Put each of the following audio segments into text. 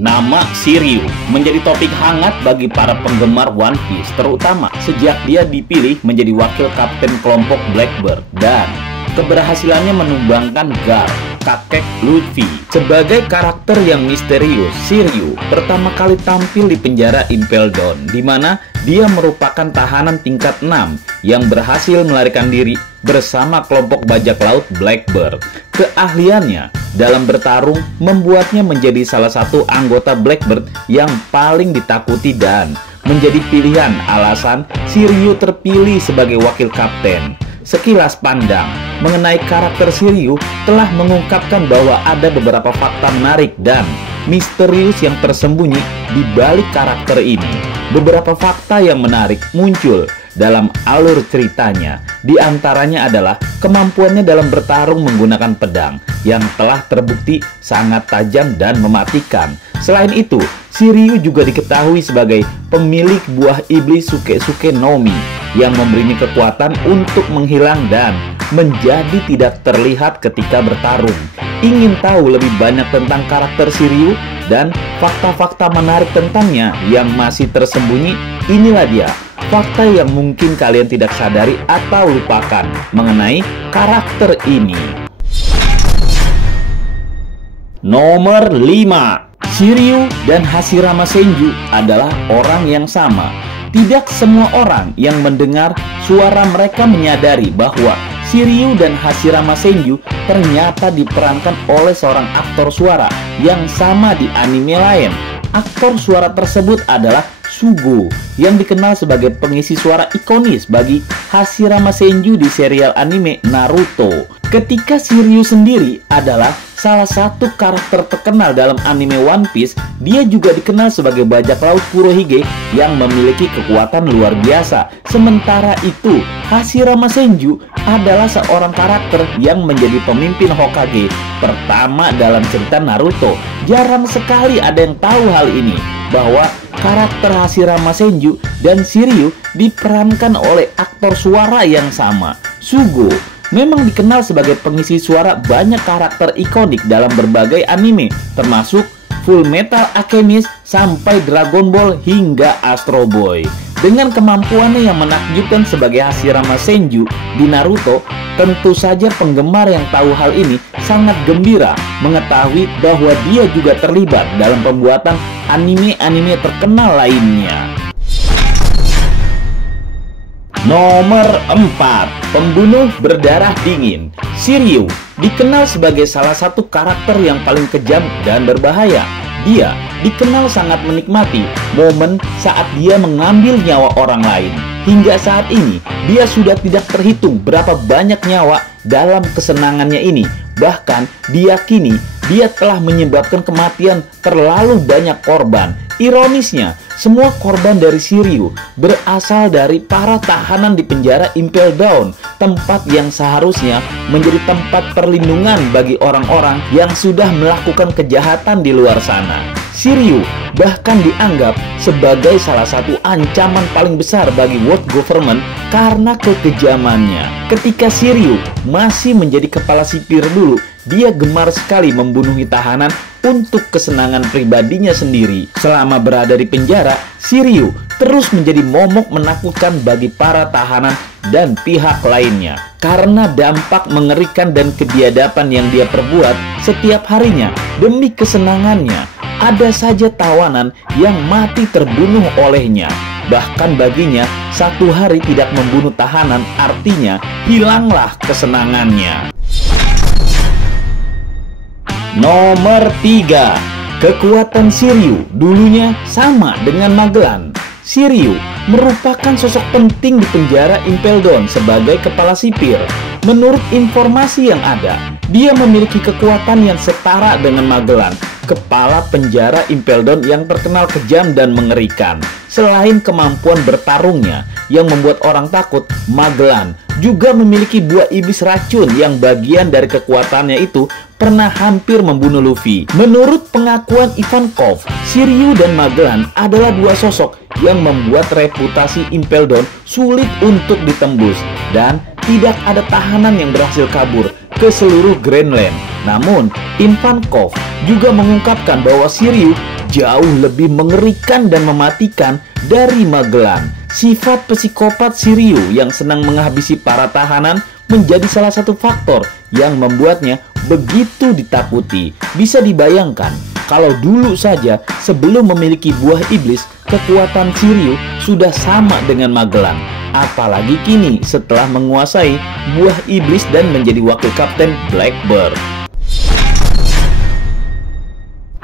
Nama Shiryu menjadi topik hangat bagi para penggemar One Piece, terutama sejak dia dipilih menjadi wakil kapten kelompok Blackbird dan keberhasilannya menumbangkan Garp, kakek Luffy. Sebagai karakter yang misterius, Shiryu pertama kali tampil di penjara Impel Down, di mana dia merupakan tahanan tingkat 6 yang berhasil melarikan diri bersama kelompok bajak laut Blackbird. Keahliannya dalam bertarung membuatnya menjadi salah satu anggota Blackbird yang paling ditakuti dan menjadi pilihan alasan Shiryu terpilih sebagai wakil kapten. Sekilas pandang mengenai karakter Shiryu telah mengungkapkan bahwa ada beberapa fakta menarik dan misterius yang tersembunyi di balik karakter ini. Beberapa fakta yang menarik muncul dalam alur ceritanya. Di antaranya adalah kemampuannya dalam bertarung menggunakan pedang yang telah terbukti sangat tajam dan mematikan. Selain itu, Shiryu juga diketahui sebagai pemilik buah iblis Suke-Suke no Mi yang memberinya kekuatan untuk menghilang dan menjadi tidak terlihat ketika bertarung. Ingin tahu lebih banyak tentang karakter Shiryu dan fakta-fakta menarik tentangnya yang masih tersembunyi? Inilah dia fakta yang mungkin kalian tidak sadari atau lupakan mengenai karakter ini. Nomor 5. Shiryu dan Hashirama Senju adalah orang yang sama. Tidak semua orang yang mendengar suara mereka menyadari bahwa Shiryu dan Hashirama Senju ternyata diperankan oleh seorang aktor suara yang sama di anime lain. Aktor suara tersebut adalah Sugo, yang dikenal sebagai pengisi suara ikonis bagi Hashirama Senju di serial anime Naruto. Ketika Shiryu sendiri adalah salah satu karakter terkenal dalam anime One Piece, dia juga dikenal sebagai bajak laut Kurohige yang memiliki kekuatan luar biasa. Sementara itu, Hashirama Senju adalah seorang karakter yang menjadi pemimpin Hokage pertama dalam cerita Naruto. Jarang sekali ada yang tahu hal ini, bahwa karakter Hashirama Senju dan Shiryu diperankan oleh aktor suara yang sama. Sugo memang dikenal sebagai pengisi suara banyak karakter ikonik dalam berbagai anime, termasuk Full Metal Alchemist sampai Dragon Ball hingga Astro Boy. Dengan kemampuannya yang menakjubkan sebagai Hashirama Senju di Naruto, tentu saja penggemar yang tahu hal ini sangat gembira mengetahui bahwa dia juga terlibat dalam pembuatan anime-anime terkenal lainnya. Nomor 4. Pembunuh berdarah dingin. Shiryu dikenal sebagai salah satu karakter yang paling kejam dan berbahaya. Dia dikenal sangat menikmati momen saat dia mengambil nyawa orang lain. Hingga saat ini, dia sudah tidak terhitung berapa banyak nyawa dalam kesenangannya ini. Bahkan diyakini dia telah menyebabkan kematian terlalu banyak korban. Ironisnya, semua korban dari Shiryu berasal dari para tahanan di penjara Impel Down, tempat yang seharusnya menjadi tempat perlindungan bagi orang-orang yang sudah melakukan kejahatan di luar sana. Shiryu bahkan dianggap sebagai salah satu ancaman paling besar bagi world government karena kekejamannya. Ketika Shiryu masih menjadi kepala sipir dulu, dia gemar sekali membunuhi tahanan untuk kesenangan pribadinya sendiri. Selama berada di penjara, Shiryu terus menjadi momok menakutkan bagi para tahanan dan pihak lainnya. Karena dampak mengerikan dan kebiadaban yang dia perbuat setiap harinya demi kesenangannya, ada saja tawanan yang mati terbunuh olehnya. Bahkan baginya, satu hari tidak membunuh tahanan artinya hilanglah kesenangannya. Nomor 3. Kekuatan Shiryu dulunya sama dengan Magellan. Shiryu merupakan sosok penting di penjara Impel Down sebagai kepala sipir. Menurut informasi yang ada, dia memiliki kekuatan yang setara dengan Magellan, kepala penjara Impel Down yang terkenal kejam dan mengerikan. Selain kemampuan bertarungnya yang membuat orang takut, Magellan juga memiliki buah iblis racun yang bagian dari kekuatannya itu pernah hampir membunuh Luffy. Menurut pengakuan Ivankov, Shiryu dan Magellan adalah dua sosok yang membuat reputasi Impel Down sulit untuk ditembus dan tidak ada tahanan yang berhasil kabur ke seluruh Grand Line. Namun, Ivankov juga mengungkapkan bahwa Shiryu jauh lebih mengerikan dan mematikan dari Magellan. Sifat psikopat Shiryu yang senang menghabisi para tahanan menjadi salah satu faktor yang membuatnya begitu ditakuti. Bisa dibayangkan, kalau dulu saja sebelum memiliki buah iblis, kekuatan Shiryu sudah sama dengan Magellan. Apalagi kini setelah menguasai buah iblis dan menjadi wakil kapten Blackbird.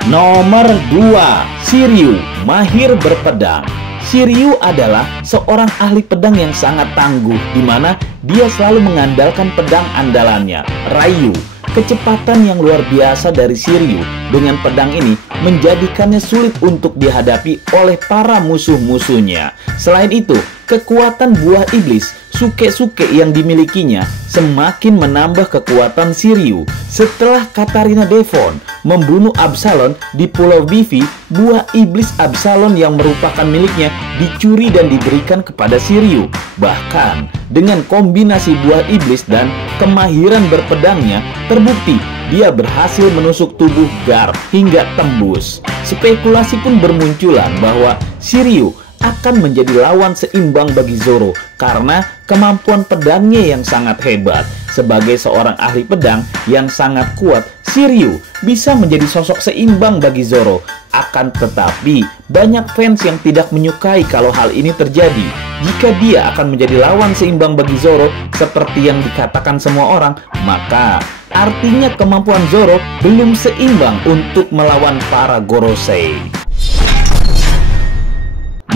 Nomor 2, Shiryu mahir berpedang. Shiryu adalah seorang ahli pedang yang sangat tangguh, di mana dia selalu mengandalkan pedang andalannya, Ryu. Kecepatan yang luar biasa dari Shiryu dengan pedang ini menjadikannya sulit untuk dihadapi oleh para musuh-musuhnya. Selain itu, kekuatan buah iblis Suke-Suke yang dimilikinya semakin menambah kekuatan Shiryu. Setelah Katarina Devon membunuh Absalom di Pulau Vivi, buah iblis Absalom yang merupakan miliknya dicuri dan diberikan kepada Shiryu. Bahkan dengan kombinasi buah iblis dan kemahiran berpedangnya, terbukti dia berhasil menusuk tubuh Garp hingga tembus. Spekulasi pun bermunculan bahwa Shiryu akan menjadi lawan seimbang bagi Zoro karena kemampuan pedangnya yang sangat hebat. Sebagai seorang ahli pedang yang sangat kuat, Shiryu bisa menjadi sosok seimbang bagi Zoro. Akan tetapi, banyak fans yang tidak menyukai kalau hal ini terjadi. Jika dia akan menjadi lawan seimbang bagi Zoro seperti yang dikatakan semua orang, maka artinya kemampuan Zoro belum seimbang untuk melawan para Gorosei.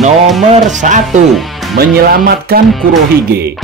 Nomor 1, menyelamatkan Kurohige.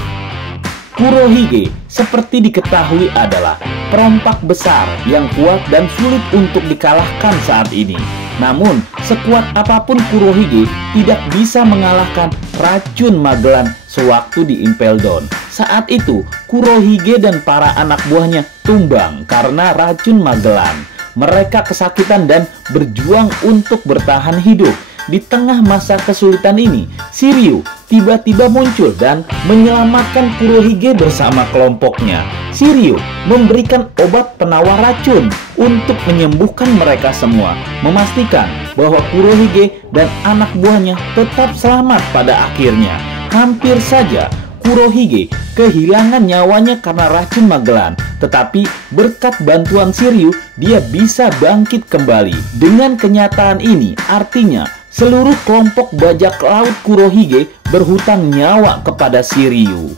Kurohige seperti diketahui adalah perompak besar yang kuat dan sulit untuk dikalahkan saat ini. Namun, sekuat apapun Kurohige tidak bisa mengalahkan racun Magellan sewaktu di Impel Down. Saat itu, Kurohige dan para anak buahnya tumbang karena racun Magellan. Mereka kesakitan dan berjuang untuk bertahan hidup. Di tengah masa kesulitan ini, Shiryu tiba-tiba muncul dan menyelamatkan Kurohige bersama kelompoknya. Shiryu memberikan obat penawar racun untuk menyembuhkan mereka semua, memastikan bahwa Kurohige dan anak buahnya tetap selamat pada akhirnya. Hampir saja Kurohige kehilangan nyawanya karena racun Magellan, tetapi berkat bantuan Shiryu, dia bisa bangkit kembali. Dengan kenyataan ini, artinya seluruh kelompok bajak laut Kurohige berhutang nyawa kepada Shiryu.